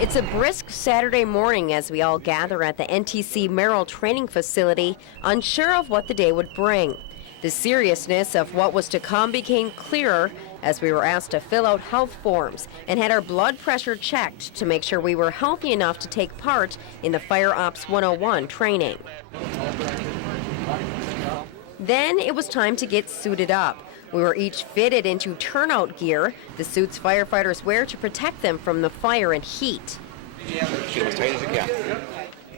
It's a brisk Saturday morning as we all gather at the NTC Merrill Training Facility, unsure of what the day would bring. The seriousness of what was to come became clearer as we were asked to fill out health forms and had our blood pressure checked to make sure we were healthy enough to take part in the Fire Ops 101 training. Then it was time to get suited up. We were each fitted into turnout gear, the suits firefighters wear to protect them from the fire and heat. As tight as it can.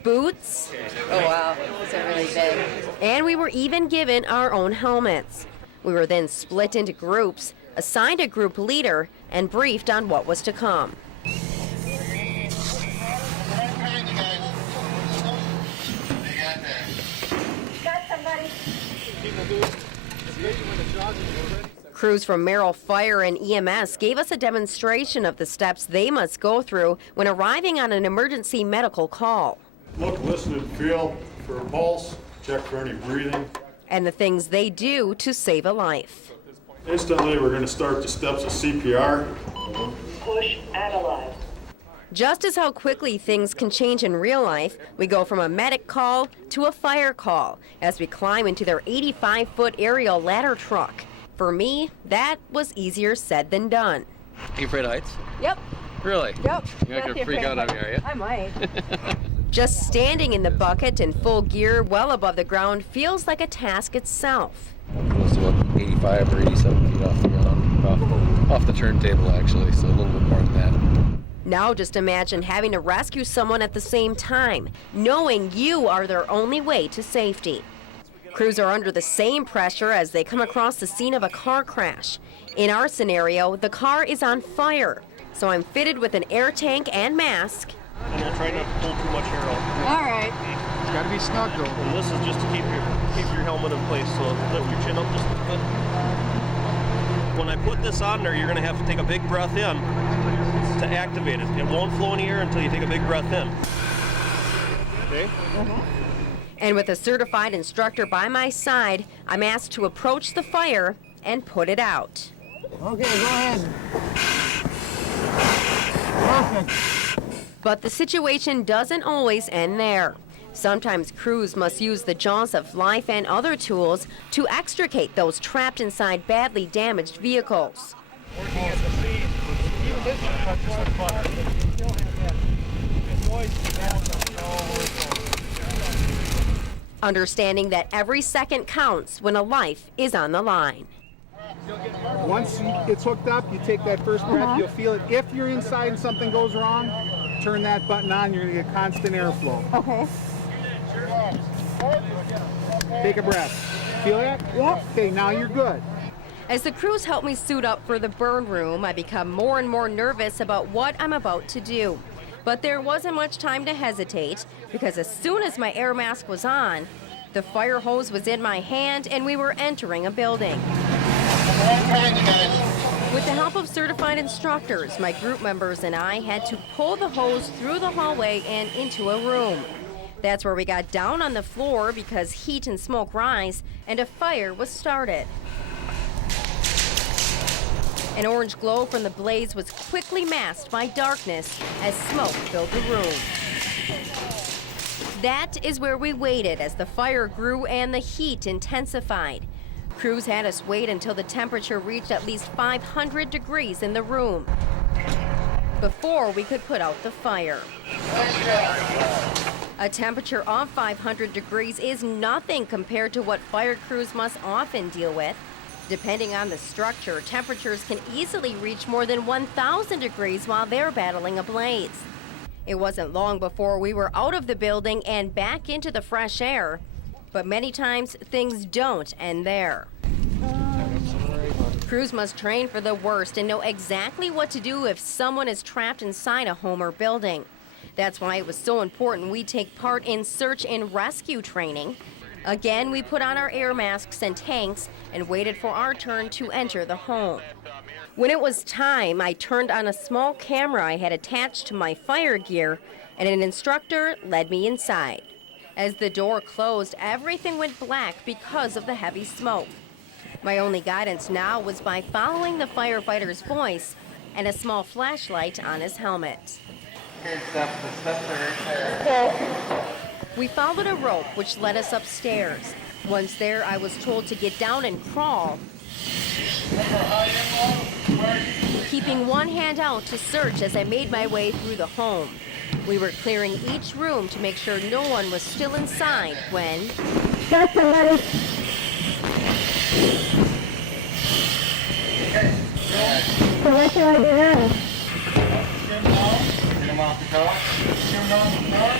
Boots. Oh wow, those are really big. And we were even given our own helmets. We were then split into groups, assigned a group leader, and briefed on what was to come. Crews from Merrill Fire and EMS gave us a demonstration of the steps they must go through when arriving on an emergency medical call. Look, listen, and feel for a pulse, check for any breathing. And the things they do to save a life. Instantly, we're going to start the steps of CPR. Push analyze. Just as how quickly things can change in real life, we go from a medic call to a fire call as we climb into their 85-foot aerial ladder truck. For me, that was easier said than done. Are you afraid of heights? Yep. Really? Yep. You're not going to freak out on me, are you? I might. Just standing in the bucket in full gear well above the ground feels like a task itself. Close to about 85 or 87 feet off the ground, off the turntable actually, so a little bit more than that. Now just imagine having to rescue someone at the same time, knowing you are their only way to safety. Crews are under the same pressure as they come across the scene of a car crash. In our scenario, the car is on fire, so I'm fitted with an air tank and mask. And we'll try not to pull too much air out. All right. It's got to be snug though. And this is just to keep your helmet in place, so lift your chin up just a bit. When I put this on there, you're going to have to take a big breath in to activate it. It won't flow any air until you take a big breath in. Okay? And with a certified instructor by my side, I'm asked to approach the fire and put it out. Okay, go ahead. Perfect. But the situation doesn't always end there. Sometimes crews must use the jaws of life and other tools to extricate those trapped inside badly damaged vehicles. Working at the scene, even this Understanding that every second counts when a life is on the line. Once it's hooked up, you take that first breath, you'll feel it. If you're inside and something goes wrong, turn that button on, you're going to get constant airflow. Okay. Take a breath. Feel that? Yep. Okay, now you're good. As the crews help me suit up for the burn room, I become more and more nervous about what I'm about to do. But there wasn't much time to hesitate, because as soon as my air mask was on, the fire hose was in my hand and we were entering a building. With the help of certified instructors, my group members and I had to pull the hose through the hallway and into a room. That's where we got down on the floor because heat and smoke rise and a fire was started. An orange glow from the blaze was quickly masked by darkness as smoke filled the room. That is where we waited as the fire grew and the heat intensified. Crews had us wait until the temperature reached at least 500 degrees in the room before we could put out the fire. A temperature of 500 degrees is nothing compared to what fire crews must often deal with. Depending on the structure, temperatures can easily reach more than 1,000 degrees while they're battling a blaze. It wasn't long before we were out of the building and back into the fresh air. But many times, things don't end there. Crews must train for the worst and know exactly what to do if someone is trapped inside a home or building. That's why it was so important we take part in search and rescue training. Again, we put on our air masks and tanks and waited for our turn to enter the home. When it was time, I turned on a small camera I had attached to my fire gear, and an instructor led me inside. As the door closed, everything went black because of the heavy smoke. My only guidance now was by following the firefighter's voice and a small flashlight on his helmet. We followed a rope which led us upstairs. Once there, I was told to get down and crawl, keeping one hand out to search as I made my way through the home. We were clearing each room to make sure no one was still inside when... Got somebody. So what shall I do now? Get him off the car. Get him off the car.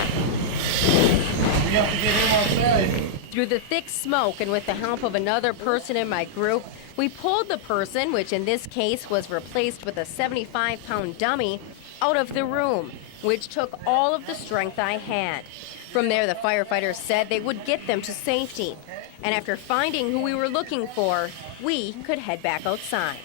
We have to get him outside. Through the thick smoke and with the help of another person in my group, we pulled the person, which in this case was replaced with a 75-pound dummy, out of the room, which took all of the strength I had. From there, the firefighters said they would get them to safety. And after finding who we were looking for, we could head back outside.